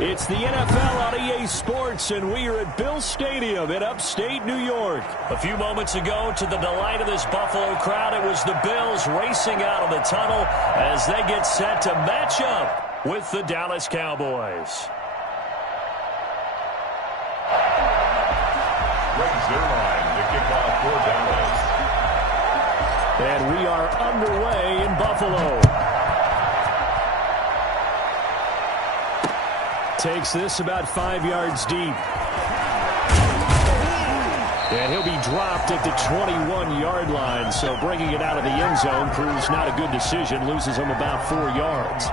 It's the NFL on EA Sports, and we are at Bill Stadium in upstate New York. A few moments ago, to the delight of this Buffalo crowd, it was the Bills racing out of the tunnel as they get set to match up with the Dallas Cowboys. Raise their line to kick off for Dallas. And we are underway in Buffalo. Takes this about 5 yards deep. And he'll be dropped at the 21-yard line. So bringing it out of the end zone proves not a good decision. Loses him about 4 yards.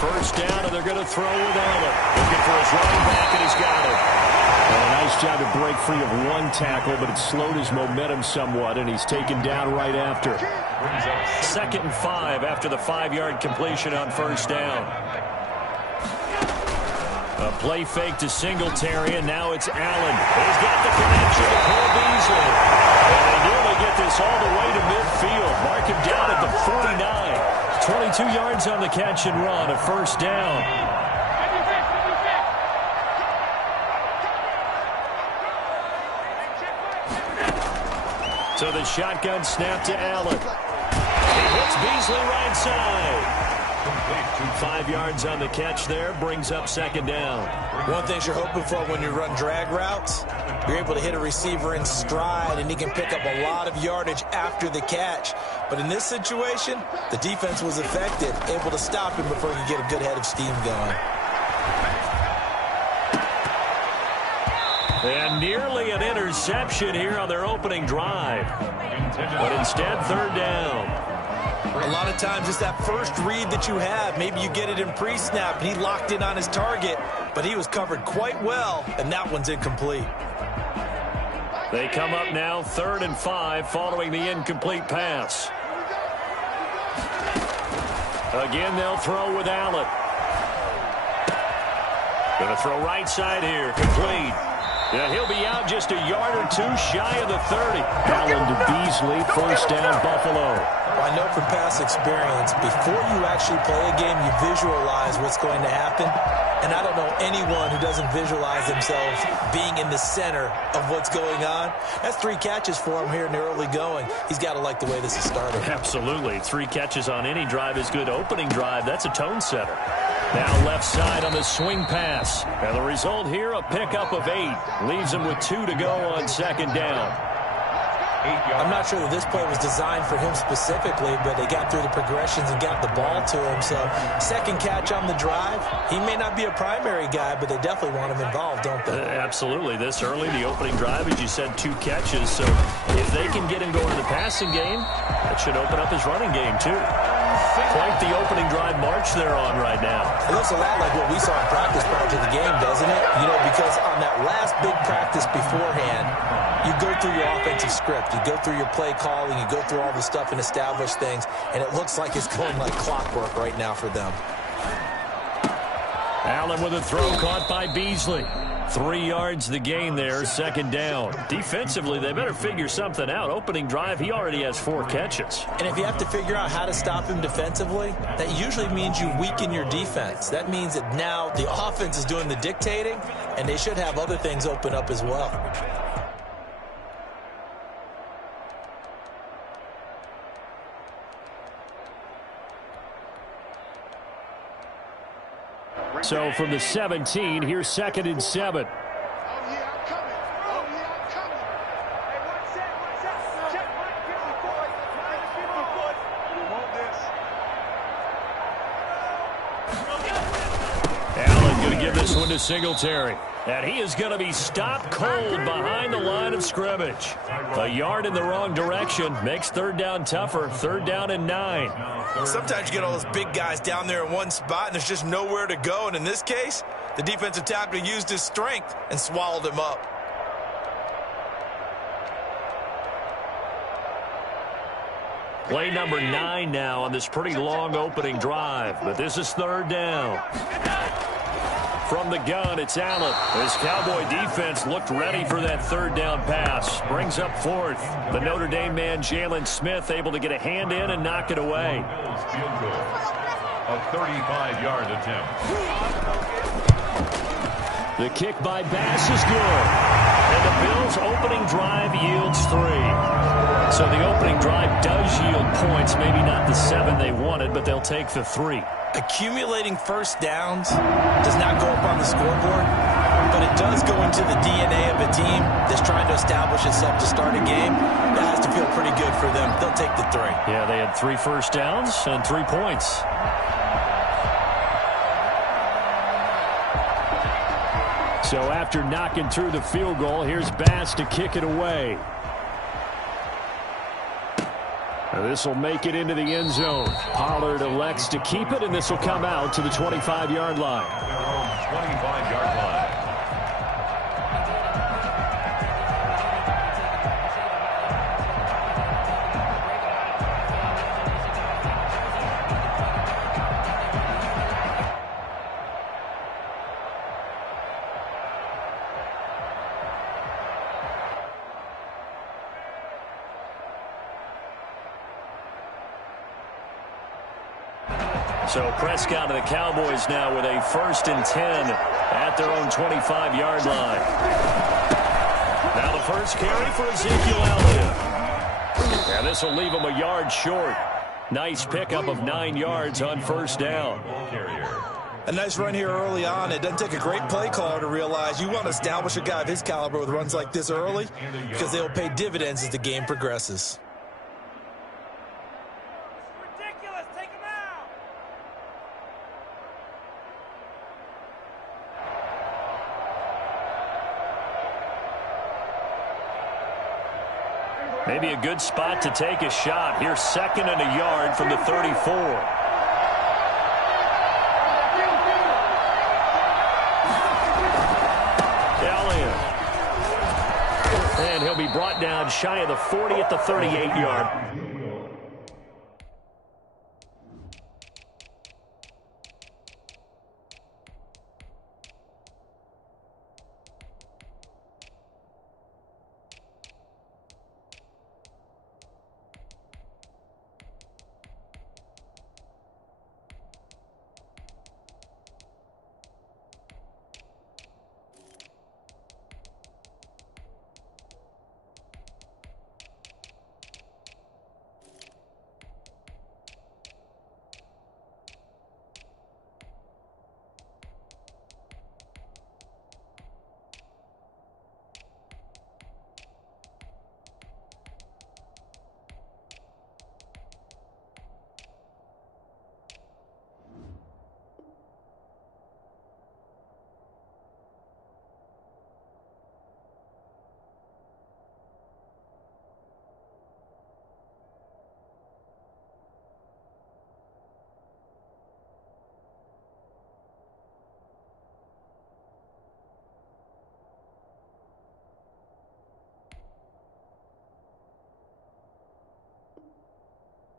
First down, and they're going to throw with Allen. Looking for his running back, and he's got it. And a nice job to break free of one tackle, but it slowed his momentum somewhat, and he's taken down right after. 2nd and 5 after the 5-yard completion on first down. A play fake to Singletary, and now it's Allen. He's got the connection to Cole Beasley. And they nearly get this all the way to midfield. Mark him down at the 49. 22 yards on the catch and run, a first down. So the shotgun snap to Allen. He hits Beasley right side. 5 yards on the catch there, brings up 2nd down. One thing you're hoping for when you run drag routes, you're able to hit a receiver in stride, and he can pick up a lot of yardage after the catch. But in this situation, the defense was effective, able to stop him before he could get a good head of steam going. And nearly an interception here on their opening drive. But instead, 3rd down. A lot of times it's that first read that you have. Maybe you get it in pre-snap, and he locked in on his target, but he was covered quite well, and that one's incomplete. They come up now 3rd and 5 following the incomplete pass. Again, they'll throw with Allen. Going to throw right side here, complete. And he'll be out just a yard or two shy of the 30. Allen to Beasley, first down Buffalo. Well, I know from past experience, before you actually play a game, you visualize what's going to happen. And I don't know anyone who doesn't visualize themselves being in the center of what's going on. That's 3 catches for him here in the early going. He's got to like the way this is started. Absolutely. 3 catches on any drive is good. Opening drive, that's a tone setter. Now left side on the swing pass. And the result here, a pickup of 8. Leaves him with 2 to go on 2nd down. I'm not sure that this play was designed for him specifically, but they got through the progressions and got the ball to him. So 2nd catch on the drive. He may not be a primary guy, but they definitely want him involved, don't they? Absolutely. This early, the opening drive, as you said, 2 catches. So if they can get him going in the passing game, that should open up his running game too. Quite the opening drive march they're on right now. It looks a lot like what we saw in practice prior to the game, doesn't it? You know, because on that last big practice beforehand, you go through your offensive script. You go through your play calling. You go through all the stuff and establish things. And it looks like it's going like clockwork right now for them. Allen with a throw caught by Beasley. 3 yards the gain there, 2nd down. Defensively, they better figure something out. Opening drive, he already has 4 catches. And if you have to figure out how to stop him defensively, that usually means you weaken your defense. That means that now the offense is doing the dictating, and they should have other things open up as well. So from the 17, here's 2nd and 7. Allen going to give this one to Singletary. And he is going to be stopped cold behind the line of scrimmage. A yard in the wrong direction makes 3rd down tougher. 3rd down and 9. Sometimes you get all those big guys down there in one spot, and there's just nowhere to go. And in this case, the defensive tackle used his strength and swallowed him up. Play number 9 now on this pretty long opening drive. But this is 3rd down. From the gun, it's Allen. This Cowboy defense looked ready for that third down pass. Brings up fourth. The Notre Dame man, Jalen Smith, able to get a hand in and knock it away. Field goal. A 35-yard attempt. The kick by Bass is good. And the Bills' opening drive yields 3. So the opening drive does yield points. Maybe not the 7 they wanted, but they'll take the 3. Accumulating first downs does not go up on the scoreboard, but it does go into the DNA of a team that's trying to establish itself to start a game. That has to feel pretty good for them. They'll take the 3. Yeah, they had 3 first downs and 3 points. So after knocking through the field goal, here's Bass to kick it away. This will make it into the end zone. Pollard elects to keep it, and this will come out to the 25-yard line. 25-yard line. So Prescott and the Cowboys now with a 1st and 10 at their own 25-yard line. Now the first carry for Ezekiel Elliott. And this will leave him a yard short. Nice pickup of 9 yards on first down. A nice run here early on. It doesn't take a great play caller to realize you want to establish a guy of his caliber with runs like this early because they will pay dividends as the game progresses. Maybe a good spot to take a shot. Here's 2nd and a yard from the 34. Elliott. And he'll be brought down shy of the 40 at the 38-yard.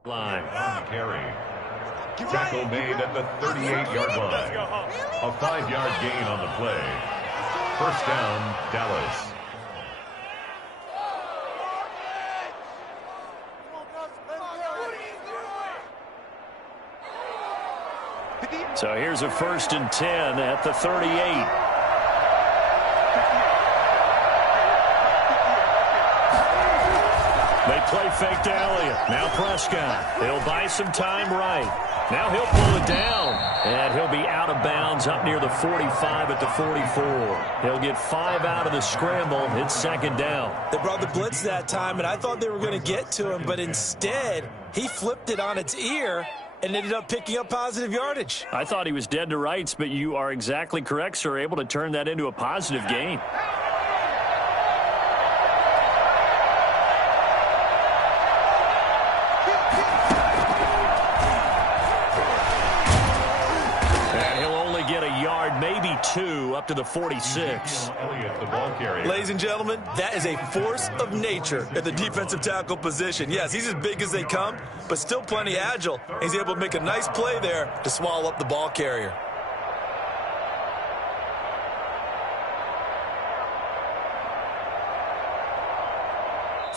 Line. Carry. Tackle made at the 38-yard line. A 5-yard gain on the play. First down, Dallas. So here's a 1st and 10 at the 38. They play fake to Elliott. Now Prescott. He'll buy some time right. Now he'll pull it down. And he'll be out of bounds up near the 45 at the 44. He'll get 5 out of the scramble. It's 2nd down. They brought the blitz that time, and I thought they were going to get to him, but instead he flipped it on its ear and ended up picking up positive yardage. I thought he was dead to rights, but you are exactly correct, sir. Able to turn that into a positive gain. Maybe 2 up to the 46. Ladies and gentlemen, that is a force of nature at the defensive tackle position. Yes, he's as big as they come, but still plenty agile. He's able to make a nice play there to swallow up the ball carrier.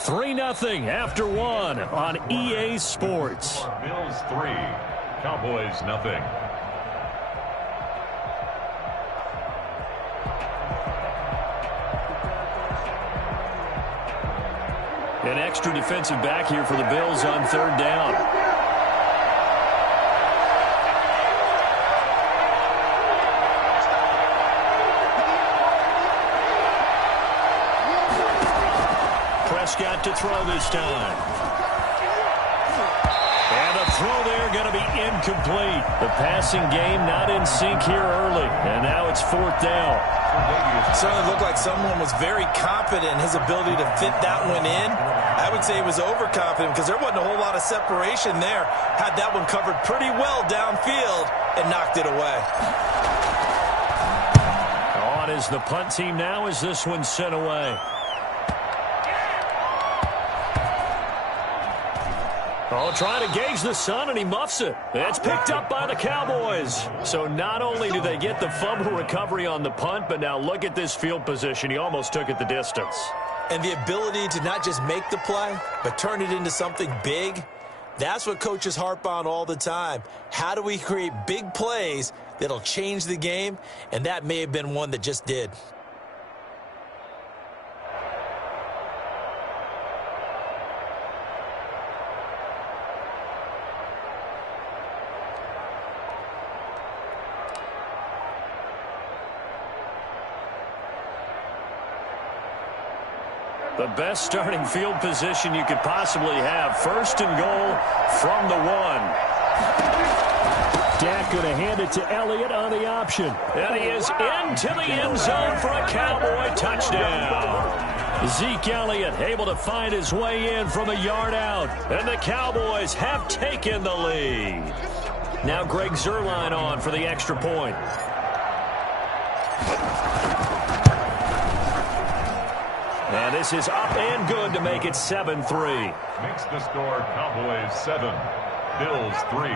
3-0 after one on EA Sports. Bills 3, Cowboys nothing. An extra defensive back here for the Bills on third down. Prescott to throw this time. And a throw there going to be incomplete. The passing game not in sync here early. And now it's fourth down. It certainly looked like someone was very confident in his ability to fit that one in. I would say he was overconfident because there wasn't a whole lot of separation there. Had that one covered pretty well downfield and knocked it away. On is the punt team now as this one's sent away. Oh, trying to gauge the sun, and he muffs it. It's picked up by the Cowboys. So not only do they get the fumble recovery on the punt, but now look at this field position. He almost took it the distance. And the ability to not just make the play, but turn it into something big, that's what coaches harp on all the time. How do we create big plays that'll change the game? And that may have been one that just did. The best starting field position you could possibly have. First and goal from the one. Dak going to hand it to Elliott on the option. And he is into the end zone for a Cowboy touchdown. Zeke Elliott able to find his way in from a yard out. And the Cowboys have taken the lead. Now Greg Zuerlein on for the extra point. And this is up and good to make it 7-3. Makes the score Cowboys 7, Bills 3.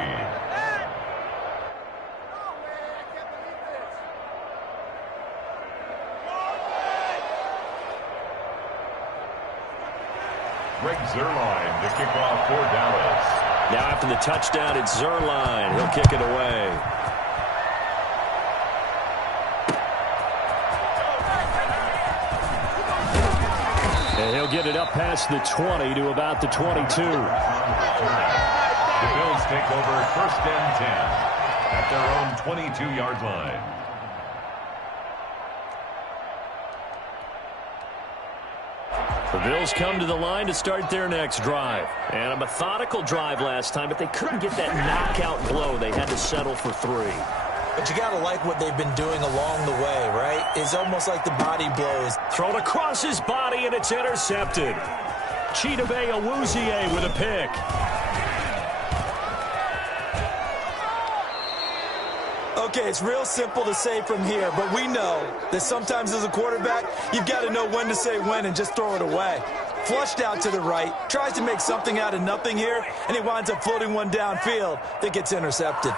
Greg Zuerlein to kick off for Dallas. Now after the touchdown, it's Zuerlein. He'll kick it away. And he'll get it up past the 20 to about the 22. The Bills take over first and 10 at their own 22-yard line. The Bills come to the line to start their next drive. And a methodical drive last time, but they couldn't get that knockout blow. They had to settle for 3. But you got to like what they've been doing along the way, right? It's almost like the body blows. Thrown across his body, and it's intercepted. Chidobe Awuzie with a pick. Okay, it's real simple to say from here, but we know that sometimes as a quarterback, you've got to know when to say when and just throw it away. Flushed out to the right, tries to make something out of nothing here, and he winds up floating one downfield that gets intercepted.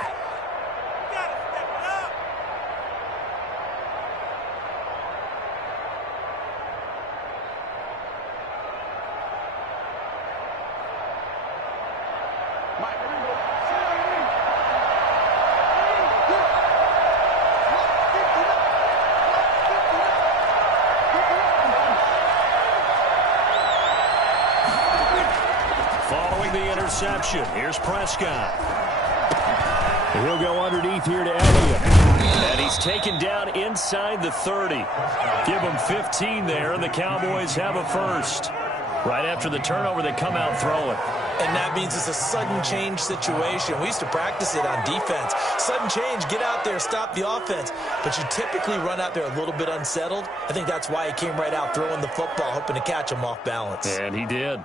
Here's Prescott. He'll go underneath here to Elliott. And he's taken down inside the 30. Give him 15 there, and the Cowboys have a first. Right after the turnover, they come out throwing. And that means it's a sudden change situation. We used to practice it on defense. Sudden change, get out there, stop the offense. But you typically run out there a little bit unsettled. I think that's why he came right out throwing the football, hoping to catch him off balance. And he did.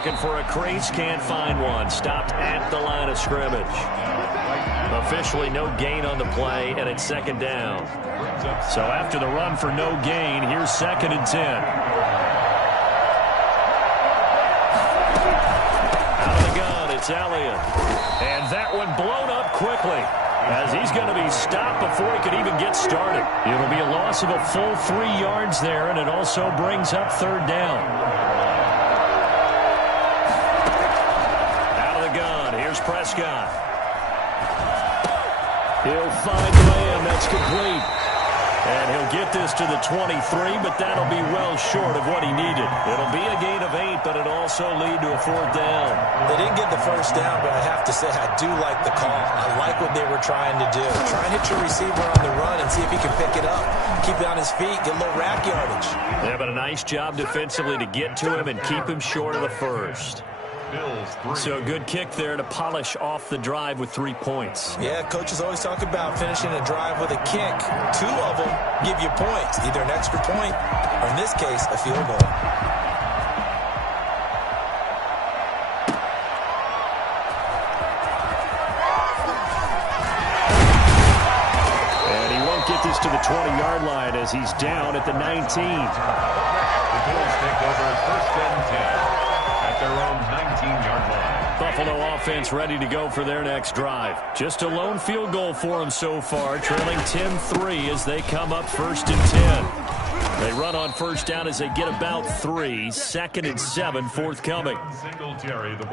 Looking for a crease, can't find one. Stopped at the line of scrimmage. Officially no gain on the play, and it's second down. So after the run for no gain, here's 2nd and 10. Out of the gun, it's Elliott. And that one blown up quickly, as he's going to be stopped before he could even get started. It'll be a loss of a full 3 yards there, and it also brings up 3rd down. Out of the gun, here's Prescott. He'll find Lamb. That's complete. And he'll get this to the 23, but that'll be well short of what he needed. It'll be a gain of 8, but it'll also lead to a 4th down. They didn't get the first down, but I have to say I do like the call. I like what they were trying to do. Try and hit your receiver on the run and see if he can pick it up. Keep it on his feet, get a little rack yardage. Yeah, but a nice job defensively to get to him and keep him short of the first. So a good kick there to polish off the drive with 3 points. Yeah, coaches always talk about finishing a drive with a kick. 2 of them give you points, either an extra point or, in this case, a field goal. And he won't get this to the 20-yard line as he's down at the 19. The Bills take over 1st and 10. Their own 19-yard line. Buffalo offense ready to go for their next drive. Just a lone field goal for them so far, trailing 10-3 as they come up 1st and 10. They run on 1st down as they get about 3. 2nd and 7 forthcoming.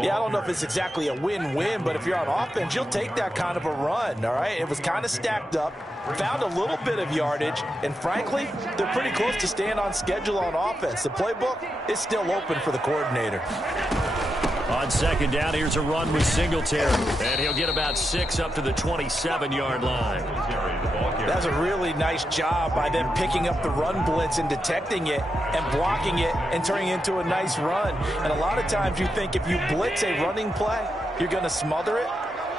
Yeah, I don't know if it's exactly a win-win, but if you're on offense, you'll take that kind of a run, all right? It was kind of stacked up, found a little bit of yardage, and frankly, they're pretty close to staying on schedule on offense. The playbook is still open for the coordinator. On 2nd down, here's a run with Singletary. And he'll get about 6 up to the 27-yard line. That's a really nice job by them picking up the run blitz and detecting it and blocking it and turning it into a nice run. And a lot of times you think if you blitz a running play, you're going to smother it.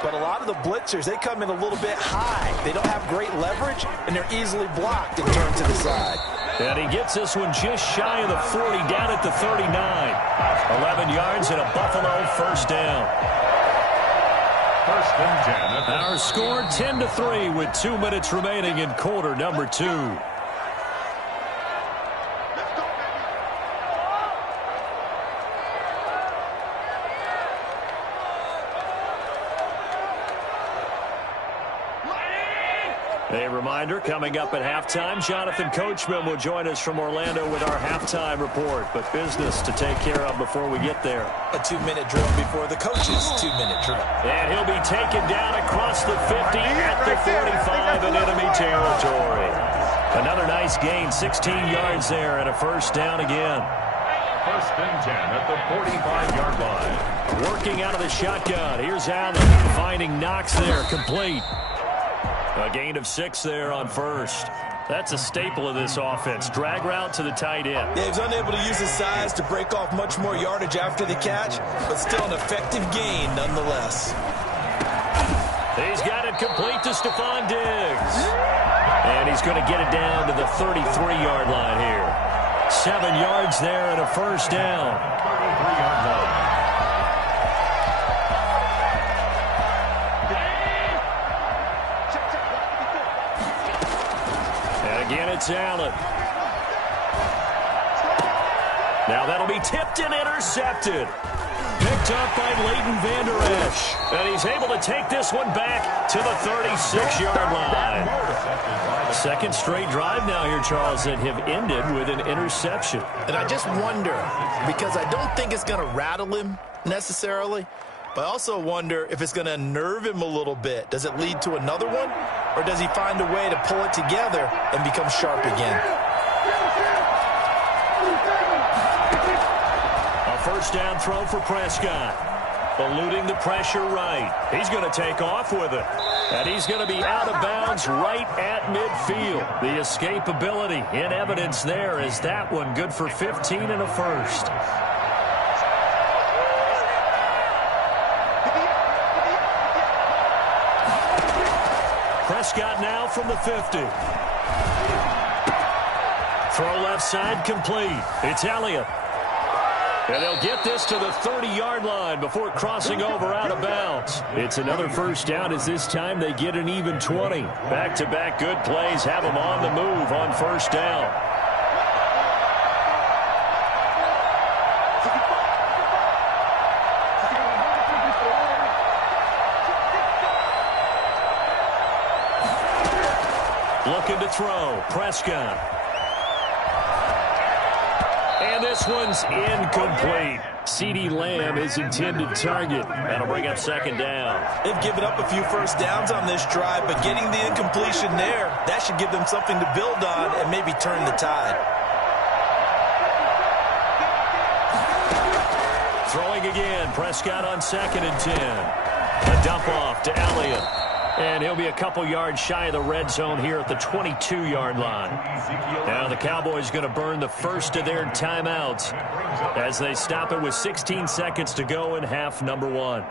But a lot of the blitzers, they come in a little bit high. They don't have great leverage, and they're easily blocked and turned to the side. And he gets this one just shy of the 40, down at the 39. 11 yards and a Buffalo 1st down. 1st and 10. Our score 10-3 with 2 minutes remaining in quarter number 2. A reminder, coming up at halftime, Jonathan Coachman will join us from Orlando with our halftime report. But business to take care of before we get there. A 2-minute drill before the coach's 2-minute drill. And he'll be taken down across the 50 at the 45 in enemy territory. Another nice gain, 16 yards there and a 1st down again. 1st and 10 at the 45-yard line. Working out of the shotgun. Here's Allen finding Knox there, complete. A gain of 6 there on 1st. That's a staple of this offense. Drag route to the tight end. Yeah, he's unable to use his size to break off much more yardage after the catch, but still an effective gain nonetheless. He's got it complete to Stephon Diggs. And he's going to get it down to the 33-yard line here. 7 yards there and a 1st down. 33-yard line. Again, it's Allen. Now that'll be tipped and intercepted. Picked up by Leighton Vander Esch. And he's able to take this one back to the 36-yard line. 2nd straight drive now here, Charles, that have ended with an interception. And I just wonder, because I don't think it's going to rattle him necessarily, but I also wonder if it's going to unnerve him a little bit. Does it lead to another one? Or does he find a way to pull it together and become sharp again? A 1st down throw for Prescott. Eluding the pressure right. He's going to take off with it. And he's going to be out of bounds right at midfield. The escapability in evidence there is that one good for 15 and a 1st. Prescott now from the 50. Throw left side complete. It's Elliott. And they'll get this to the 30-yard line before crossing over out of bounds. It's another first down as this time they get an even 20. Back-to-back good plays have them on the move on first down. Looking to throw. Prescott. And this one's incomplete. CeeDee Lamb is intended target. That'll bring up second down. They've given up a few first downs on this drive, but getting the incompletion there, that should give them something to build on and maybe turn the tide. Throwing again. Prescott on 2nd and 10. A dump off to Elliott. And he'll be a couple yards shy of the red zone here at the 22-yard line. Now the Cowboys going to burn the first of their timeouts as they stop it with 16 seconds to go in half number 1.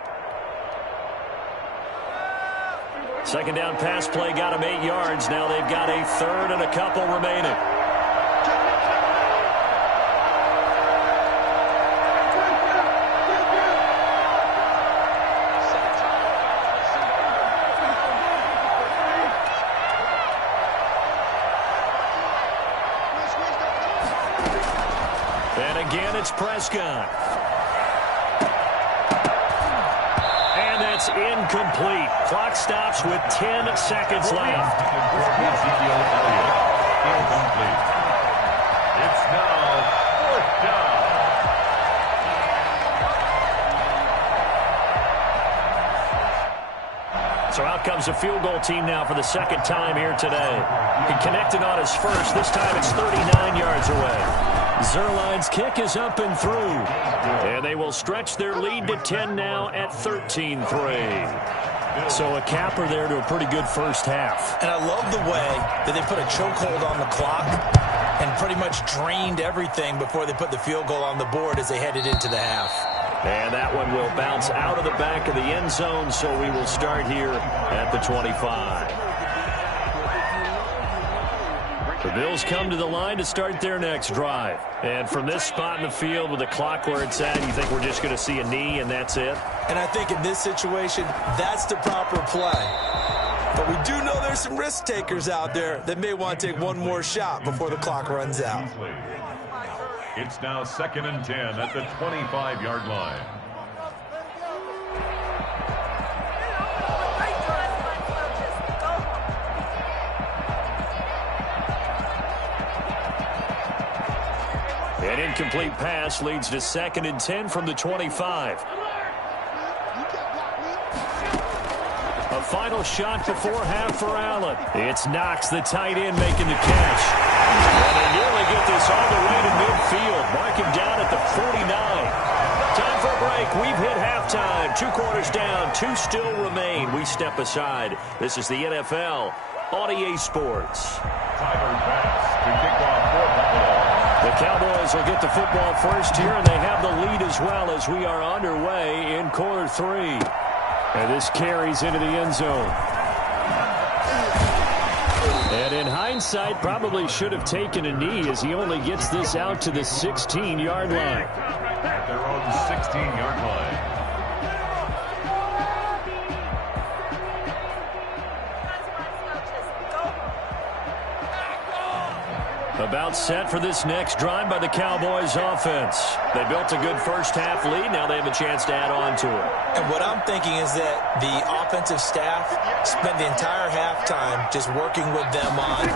Second down pass play got them 8 yards. Now they've got a third and a couple remaining. It's Prescott. And that's incomplete. Clock stops with 10 seconds left. Ezekiel Elliott. Incomplete. It's now 4th down. So out comes the field goal team now for the second time here today. He connected on his first. This time it's 39 yards away. Zerline's kick is up and through. And they will stretch their lead to 10 now at 13-3. So a capper there to a pretty good first half. And I love the way that they put a chokehold on the clock and pretty much drained everything before they put the field goal on the board as they headed into the half. And that one will bounce out of the back of the end zone, so we will start here at the 25. The Bills come to the line to start their next drive. And from this spot in the field with the clock where it's at, you think we're just going to see a knee and that's it? And I think in this situation, that's the proper play. But we do know there's some risk takers out there that may want to take one more shot before the clock runs out. It's now 2nd and 10 at the 25-yard line. An incomplete pass leads to 2nd and 10 from the 25. A final shot before half for Allen. It's Knox, the tight end, making the catch. And they nearly get this all the way to midfield. Mark him down at the 49. Time for a break. We've hit halftime. 2 quarters down. 2 still remain. We step aside. This is the NFL on EA Sports. Tyler Bass to kick off for Buffalo. The Cowboys will get the football first here, and they have the lead as well as we are underway in quarter 3. And this carries into the end zone. And in hindsight, probably should have taken a knee as he only gets this out to the 16-yard line. At their own 16-yard line. About set for this next drive by the Cowboys offense. They built a good first half lead. Now they have a chance to add on to it. And what I'm thinking is that the offensive staff spent the entire halftime just working with them on,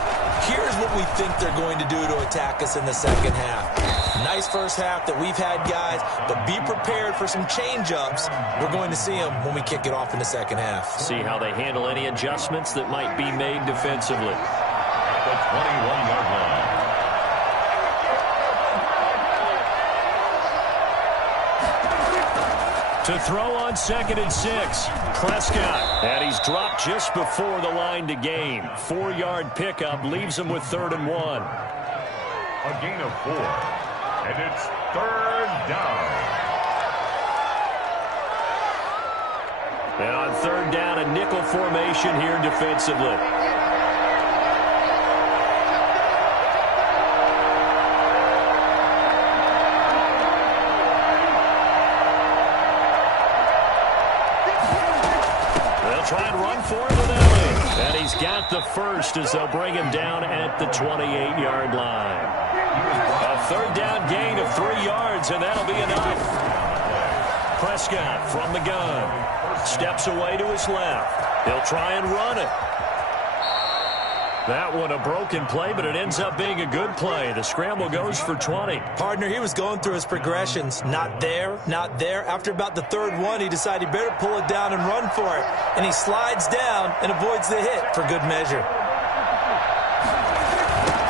here's what we think they're going to do to attack us in the second half. Nice first half that we've had, guys, but be prepared for some change-ups. We're going to see them when we kick it off in the second half. See how they handle any adjustments that might be made defensively. At the 21-yard line. To throw on 2nd and 6, Prescott. And he's dropped just before the line to gain. 4-yard pickup leaves him with 3rd and 1. A gain of 4. And it's 3rd down. And on 3rd down, a nickel formation here defensively. try and run for it with Elliott. And he's got the first as they'll bring him down at the 28-yard line. A third down gain of 3 yards, and that'll be enough. Prescott from the gun. Steps away to his left. He'll try and run it. That one a broken play, but it ends up being a good play. The scramble goes for 20. Partner, he was going through his progressions. Not there, not there. After about the third one, he decided he better pull it down and run for it. And he slides down and avoids the hit for good measure.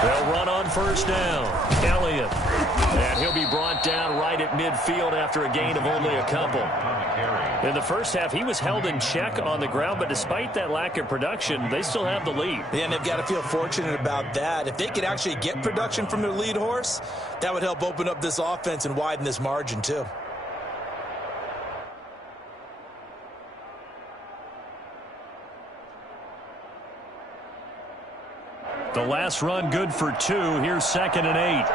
They'll run on first down. Elliott. And he'll be brought down right at midfield after a gain of only a couple. In the first half, he was held in check on the ground, but despite that lack of production, they still have the lead. Yeah, and they've got to feel fortunate about that. If they could actually get production from their lead horse, that would help open up this offense and widen this margin too. The last run good for 2. Here's 2nd and 8.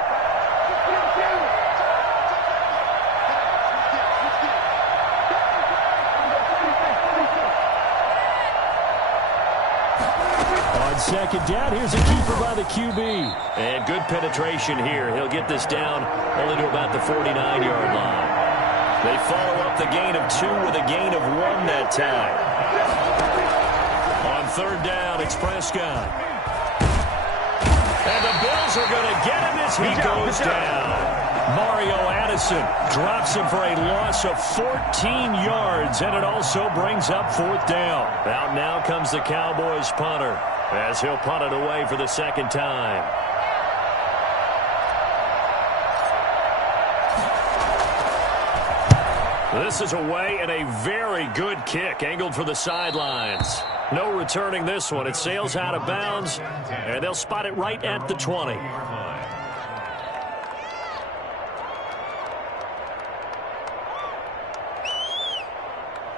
On second down, here's a keeper by the QB. And good penetration here. He'll get this down only to about the 49-yard line. They follow up the gain of 2 with a gain of 1 that time. On third down, it's Prescott. And the Bills are going to get him as he goes down. Mario Addison drops him for a loss of 14 yards, and it also brings up 4th down. Out now comes the Cowboys punter as he'll punt it away for the second time. This is away and a very good kick angled for the sidelines. No returning this one. It sails out of bounds, and they'll spot it right at the 20.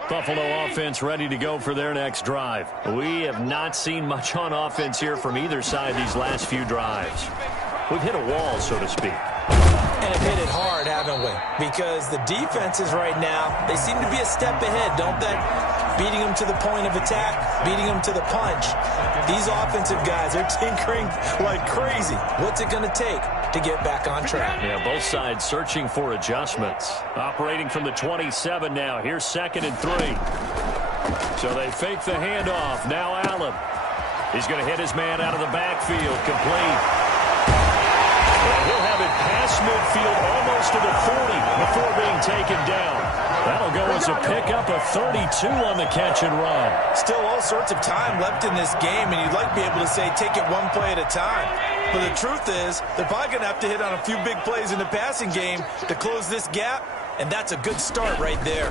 Buffalo offense ready to go for their next drive. We have not seen much on offense here from either side these last few drives. We've hit a wall, so to speak. And have hit it hard, haven't we? Because the defenses right now, they seem to be a step ahead, don't they? Beating them to the point of attack, beating them to the punch. These offensive guys are tinkering like crazy. What's it going to take to get back on track? Yeah, both sides searching for adjustments. Operating from the 27 now. Here's 2nd and 3. So they fake the handoff. Now Allen. He's going to hit his man out of the backfield. Complete. And he'll have it past midfield almost to the 40 before being taken down. That'll go as a pickup of 32 on the catch and run. Still all sorts of time left in this game, and you'd like to be able to say take it one play at a time. But the truth is, they're probably going to have to hit on a few big plays in the passing game to close this gap, and that's a good start right there.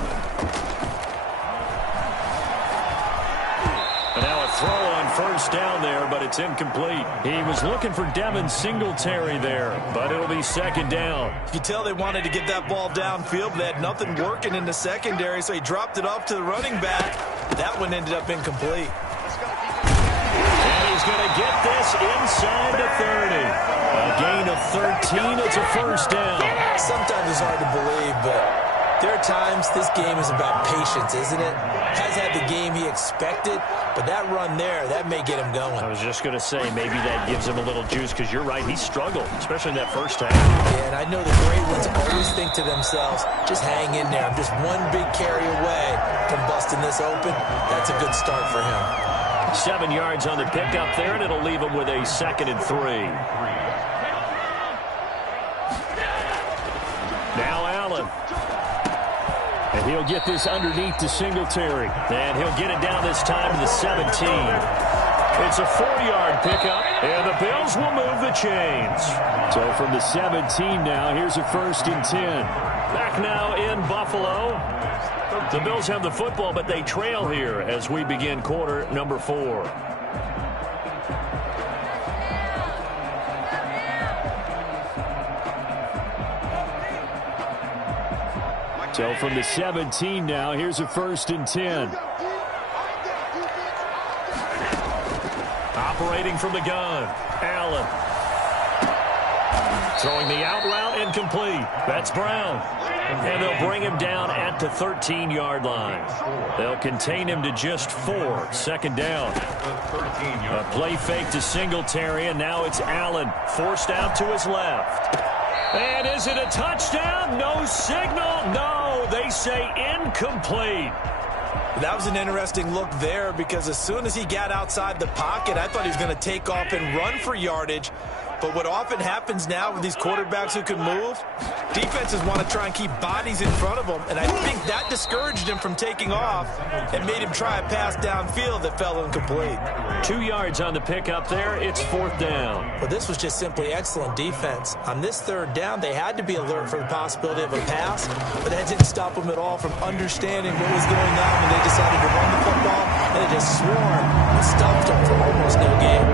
And now a throw on first down there, but it's incomplete. He was looking for Devin Singletary there, but it'll be 2nd down. You can tell they wanted to get that ball downfield, but they had nothing working in the secondary, so he dropped it off to the running back. That one ended up incomplete. And he's going to get this inside the 30. A gain of 13. It's a first down. Sometimes it's hard to believe, but there are times this game is about patience, isn't it? Has had the game he expected, but that run there, that may get him going. I was just going to say, maybe that gives him a little juice, because you're right, he struggled, especially in that first half. Yeah, and I know the great ones always think to themselves, just hang in there. I'm just one big carry away from busting this open. That's a good start for him. 7 yards on the pickup there, and it'll leave him with a 2nd and 3. Now Allen. And he'll get this underneath to Singletary. And he'll get it down this time to the 17. It's a 4-yard pickup, and the Bills will move the chains. So from the 17 now, here's a 1st and 10. Back now in Buffalo. The Bills have the football, but they trail here as we begin quarter number 4. So from the 17 now, here's a 1st and 10. Operating from the gun, Allen. Throwing the out route incomplete. That's Brown. And they'll bring him down at the 13-yard line. They'll contain him to just 4. Second down. A play fake to Singletary, and now it's Allen forced out to his left. And is it a touchdown? No signal. No, they say incomplete. That was an interesting look there because as soon as he got outside the pocket, I thought he was going to take off and run for yardage. But what often happens now with these quarterbacks who can move, defenses want to try and keep bodies in front of them, and I think that discouraged him from taking off and made him try a pass downfield that fell incomplete. 2 yards on the pickup there. It's 4th down. Well, this was just simply excellent defense. On this 3rd down, they had to be alert for the possibility of a pass, but that didn't stop them at all from understanding what was going on when they decided to run the football, and they just swarmed and stuffed them for almost no gain.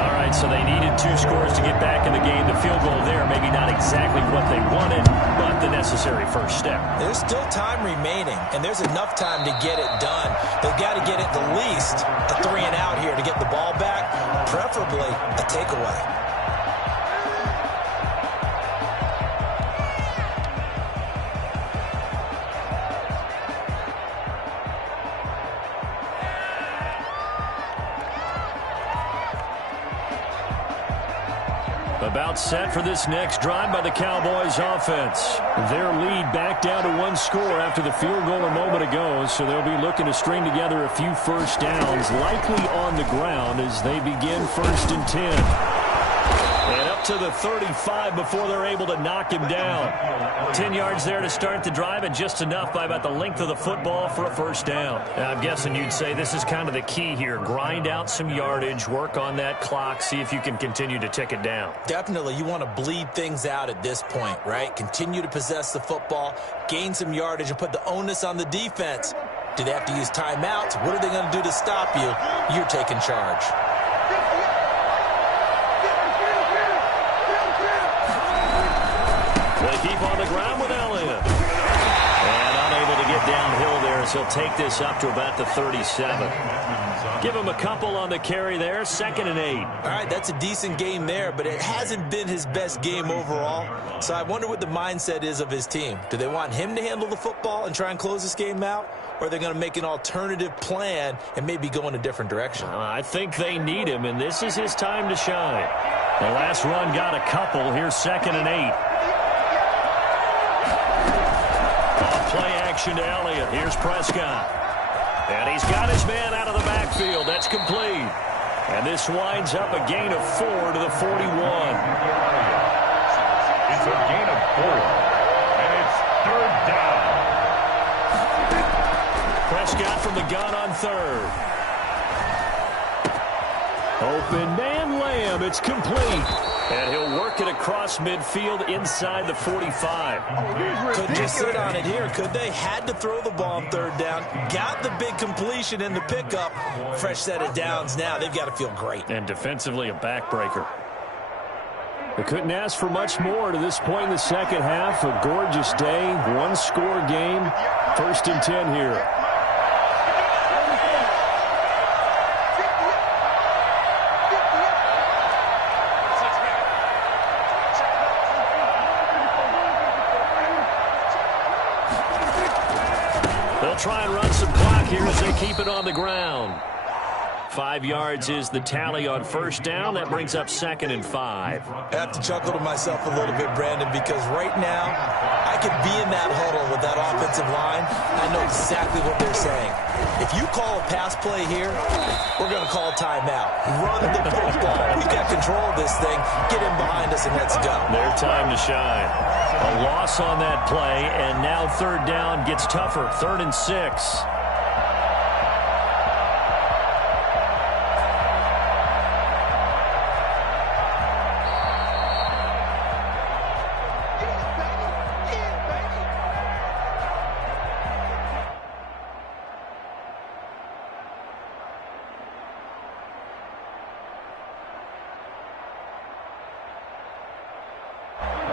All right, so they needed 2 scores to get back in the game. The field goal there, maybe not exactly what they wanted, but the necessary first step. There's still time remaining, and there's enough time to get it done. They've got to get at the least a 3-and-out here to get the ball back, preferably a takeaway. About set for this next drive by the Cowboys offense. Their lead back down to 1 score after the field goal a moment ago, so they'll be looking to string together a few first downs, likely on the ground as they begin 1st and 10. And up to the 35 before they're able to knock him down. 10 yards there to start the drive, and just enough by about the length of the football for a first down. I'm guessing you'd say this is kind of the key here. Grind out some yardage, work on that clock, see if you can continue to tick it down. Definitely, you want to bleed things out at this point, right? Continue to possess the football, gain some yardage, and put the onus on the defense. Do they have to use timeouts? What are they going to do to stop you? You're taking charge. They keep on the ground with Elliott. And unable to get downhill there, so he'll take this up to about the 37. Give him a couple on the carry there. 2nd and 8. All right, that's a decent game there, but it hasn't been his best game overall. So I wonder what the mindset is of his team. Do they want him to handle the football and try and close this game out? Or are they going to make an alternative plan and maybe go in a different direction? I think they need him, and this is his time to shine. The last run got a couple. Here's 2nd and 8. Play action to Elliott. Here's Prescott. And he's got his man out of the backfield. That's complete. And this winds up a gain of 4 to the 41. It's a gain of 4. And it's 3rd down. Prescott from the gun on 3rd. Open man Lamb. It's complete. And he'll work it across midfield inside the 45. Couldn't just sit on it here, could they? Had to throw the ball on 3rd down. Got the big completion in the pickup. Fresh set of downs now. They've got to feel great. And defensively a backbreaker. They couldn't ask for much more to this point in the second half. A gorgeous day. 1-score game. 1st and 10 here. Try and run some clock here as they keep it on the ground. 5 yards is the tally on 1st down. That brings up 2nd and 5. I have to chuckle to myself a little bit, Brandon, because right now I could be in that huddle with that offensive line. I know exactly what they're saying. If you call a pass play here, we're going to call a timeout. Run the football. We've got control of this thing. Get in behind us and let's go. Their time to shine. A loss on that play, and now 3rd down gets tougher. 3rd and 6.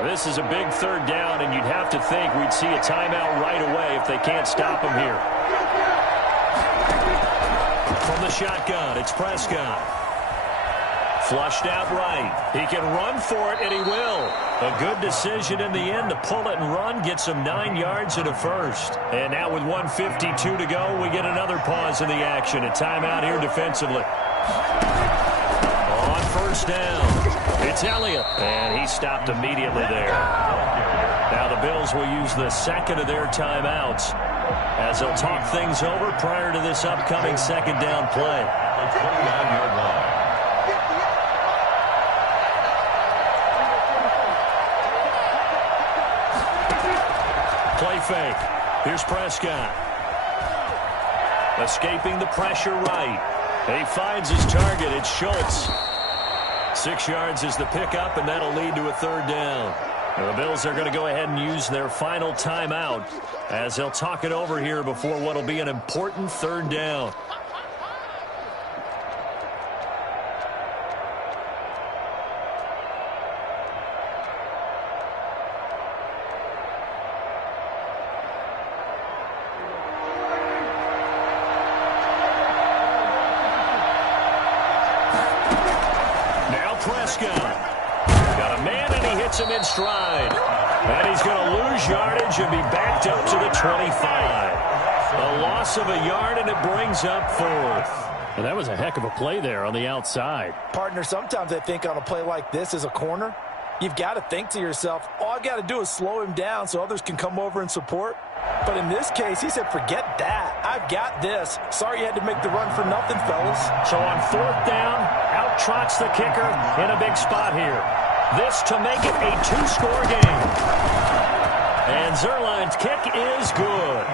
This is a big 3rd down, and you'd have to think we'd see a timeout right away if they can't stop him here. From the shotgun, it's Prescott. Flushed out right. He can run for it, and he will. A good decision in the end to pull it and run, get some 9 yards and a first. And now with 1:52 to go, we get another pause in the action. A timeout here defensively. On first down, it's Elliott, and he stopped immediately there. Now the Bills will use the second of their timeouts as they'll talk things over prior to this upcoming second down play. The 29-yard line. Play fake. Here's Prescott. Escaping the pressure right. He finds his target. It's Schultz. 6 yards is the pickup, and that'll lead to a third down. The Bills are going to go ahead and use their final timeout as they'll talk it over here before what will be an important third down. Got a man, and he hits him in stride. And he's going to lose yardage and be backed up to the 25. A loss of a yard, and it brings up fourth. Well, that was a heck of a play there on the outside. Partner, sometimes I think on a play like this as a corner, you've got to think to yourself, all I got to do is slow him down so others can come over and support. But in this case, he said, forget that. I've got this. Sorry you had to make the run for nothing, fellas. So on fourth down, out trots the kicker in a big spot here. This to make it a 2-score game. And Zerline's kick is good.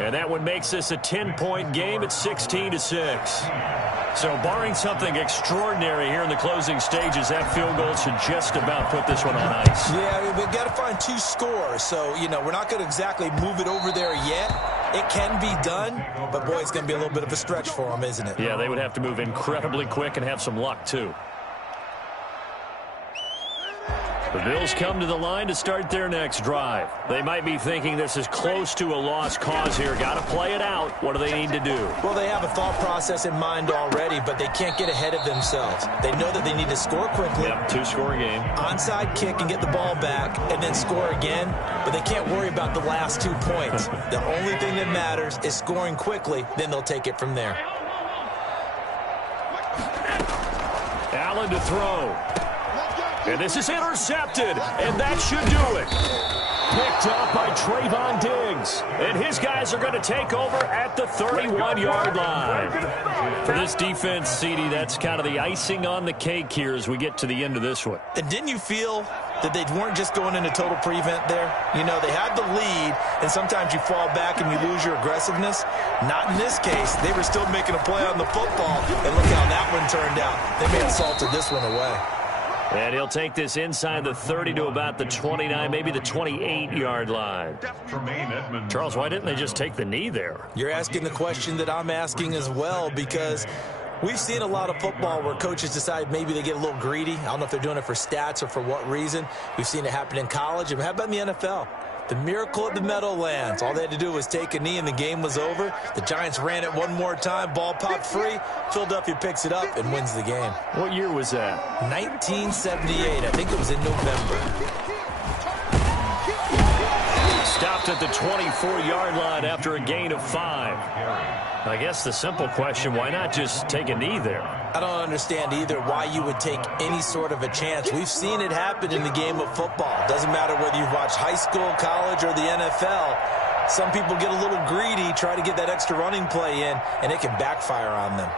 And that one makes this a 10-point game at 16-6. So barring something extraordinary here in the closing stages, that field goal should just about put this one on ice. Yeah, we've got to find 2 scores. So, we're not going to exactly move it over there yet. It can be done, but, boy, it's going to be a little bit of a stretch for them, isn't it? Yeah, they would have to move incredibly quick and have some luck, too. The Bills come to the line to start their next drive. They might be thinking this is close to a lost cause here. Got to play it out. What do they need to do? Well, they have a thought process in mind already, but they can't get ahead of themselves. They know that they need to score quickly. Yep, 2-score game. Onside kick and get the ball back and then score again, but they can't worry about the last 2 points. The only thing that matters is scoring quickly, then they'll take it from there. Allen to throw. And this is intercepted, and that should do it. Picked up by Trayvon Diggs. And his guys are going to take over at the 31-yard line. For this defense, CD, that's kind of the icing on the cake here as we get to the end of this one. And didn't you feel that they weren't just going into total prevent there? They had the lead, and sometimes you fall back and you lose your aggressiveness. Not in this case. They were still making a play on the football, and look how that one turned out. They may have salted this one away. And he'll take this inside the 30 to about the 29, maybe the 28-yard line. Charles, why didn't they just take the knee there? You're asking the question that I'm asking as well, because we've seen a lot of football where coaches decide maybe they get a little greedy. I don't know if they're doing it for stats or for what reason. We've seen it happen in college. And how about in the NFL? The miracle of the Meadowlands. All they had to do was take a knee and the game was over. The Giants ran it one more time. Ball popped free. Philadelphia picks it up and wins the game. What year was that? 1978. I think it was in November. Stopped at the 24-yard line after a gain of 5. I guess the simple question, why not just take a knee there? I don't understand either why you would take any sort of a chance. We've seen it happen in the game of football. Doesn't matter whether you've watched high school, college, or the NFL. Some people get a little greedy, try to get that extra running play in, and it can backfire on them.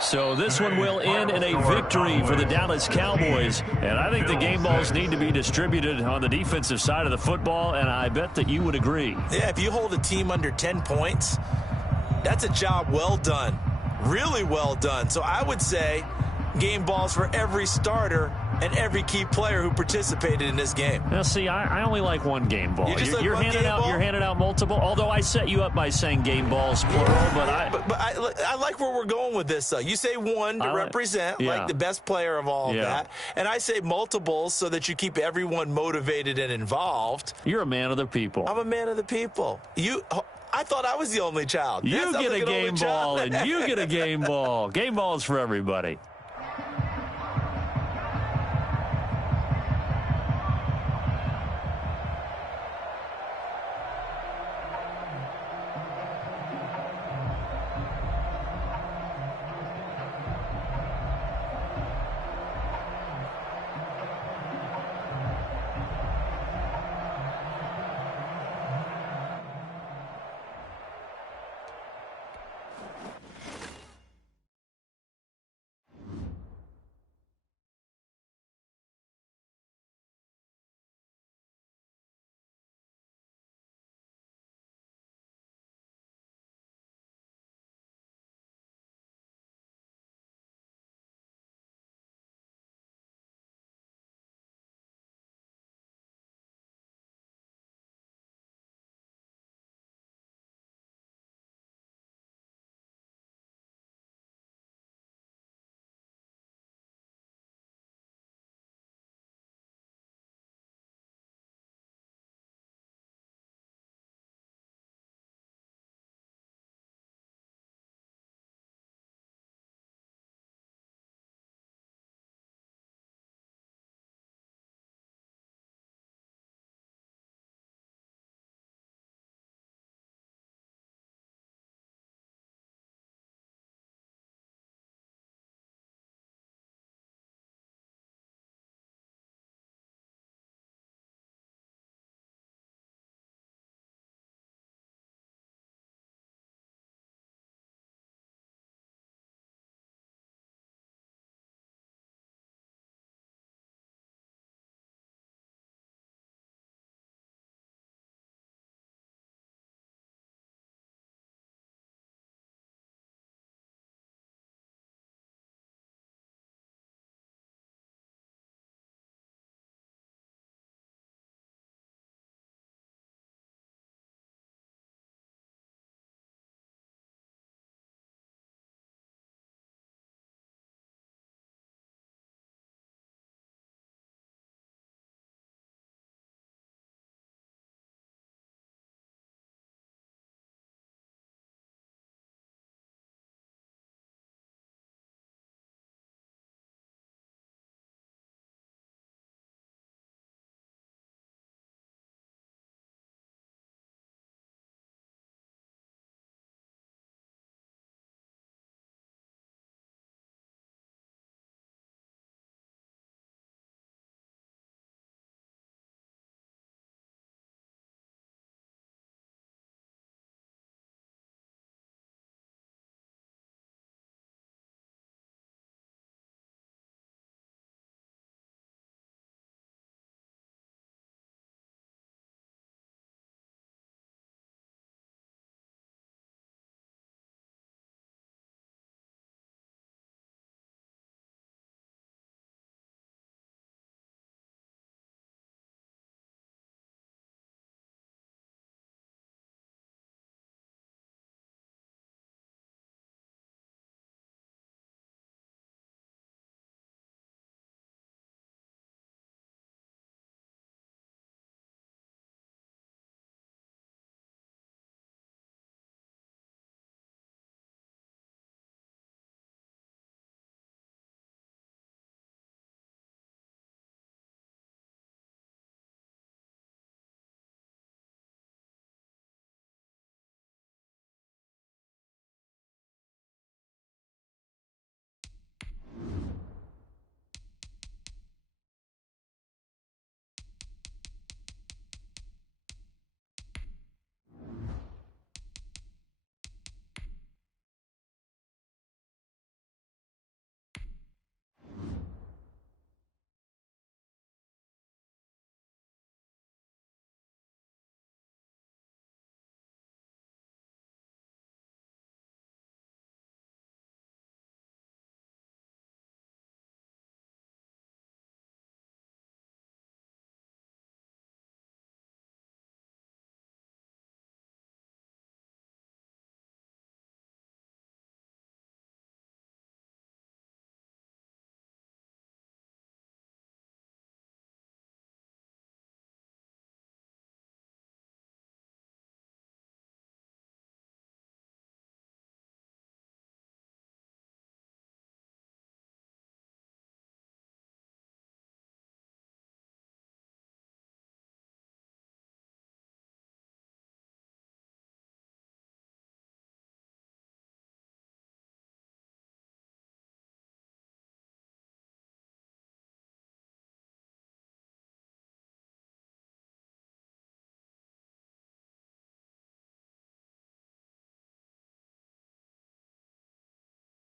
So this one will end in a victory for the Dallas Cowboys. And I think the game balls need to be distributed on the defensive side of the football, and I bet that you would agree. Yeah, if you hold a team under 10 points, that's a job well done. Really well done. So I would say game balls for every starter and every key player who participated in this game. Now, see, I only like one game ball. You're handing out multiple. Although I set you up by saying game balls plural, but I like where we're going with this. Though you say one to represent like the best player of all of that, and I say multiples so that you keep everyone motivated and involved. You're a man of the people. I'm a man of the people. I thought I was the only child. You get a game ball, and you get a game ball. Game balls for everybody.